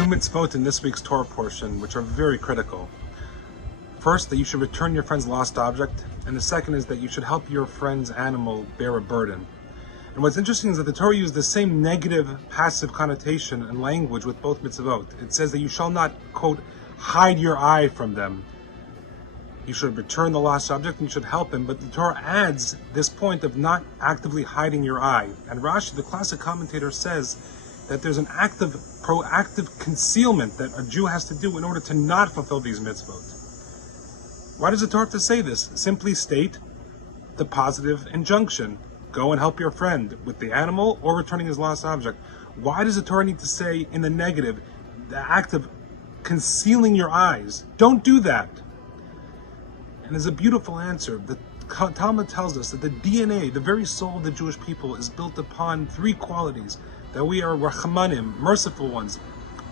two mitzvot in this week's Torah portion, which are very critical. First, that you should return your friend's lost object, and the second is that you should help your friend's animal bear a burden. And what's interesting is that the Torah used the same negative, passive connotation and language with both mitzvot. It says that you shall not, quote, hide your eye from them. You should return the lost object and you should help him, but the Torah adds this point of not actively hiding your eye. And Rashi, the classic commentator, says that there's an active, proactive concealment that a Jew has to do in order to not fulfill these mitzvot. Why does the Torah have to say this? Simply state the positive injunction. Go and help your friend with the animal or returning his lost object. Why does the Torah need to say in the negative, the act of concealing your eyes? Don't do that. And there's a beautiful answer. The Talmud tells us that the DNA, the very soul of the Jewish people, is built upon three qualities. That we are rachmanim, merciful ones,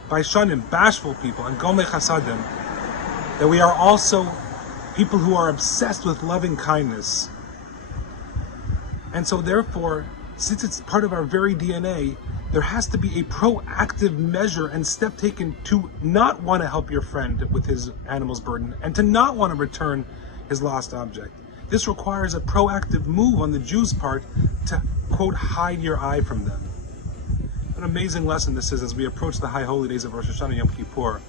baishanim, bashful people, and gomei chasadim. That we are also people who are obsessed with loving kindness. And so therefore, since it's part of our very DNA, there has to be a proactive measure and step taken to not want to help your friend with his animal's burden and to not want to return his lost object. This requires a proactive move on the Jew's part to, quote, hide your eye from them. What an amazing lesson this is as we approach the high holy days of Rosh Hashanah and Yom Kippur.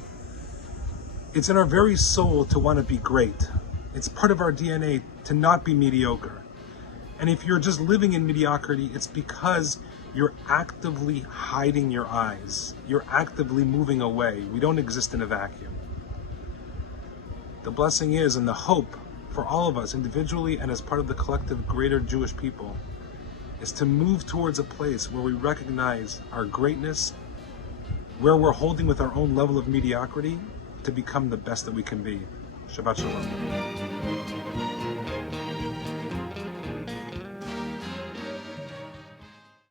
It's in our very soul to want to be great. It's part of our DNA to not be mediocre. And if you're just living in mediocrity, it's because you're actively hiding your eyes. You're actively moving away. We don't exist in a vacuum. The blessing is, and the hope for all of us individually and as part of the collective greater Jewish people, is to move towards a place where we recognize our greatness, where we're holding with our own level of mediocrity to become the best that we can be. Shabbat Shalom.